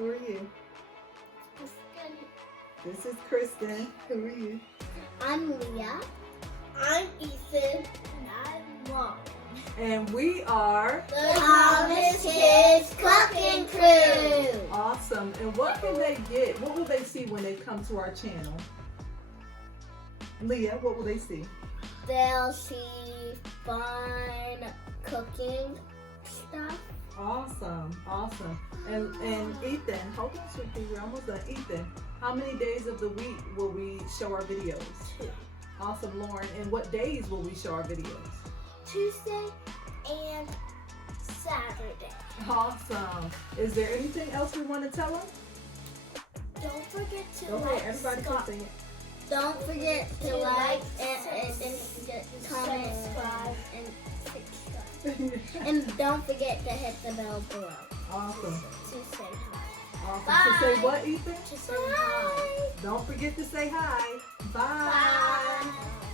Who are you? Kristin. This is Kristin. Who are you? I'm Leah. I'm Ethan. And I'm Mom. And we are The Thomas Kids Cooking Crew. awesome. And what can they get? What will they see when they come to our channel? Leah, what will they see? They'll see fun cooking stuff. Awesome, awesome. And Ethan, hold on, sweetie, we're almost done. Ethan, how many days of the week will we show our videos? 2. Awesome, Lauren. And what days will we show our videos? Tuesday and Saturday. Awesome. Is there anything else we want to tell them? Don't forget to Go ahead, everybody can sing it. Don't forget to like and comment, subscribe, and subscribe. And don't forget to hit the bell below. Awesome. To say hi. Awesome. Bye. To say what, Ethan? To say hi. Don't forget to say hi. Bye. Bye.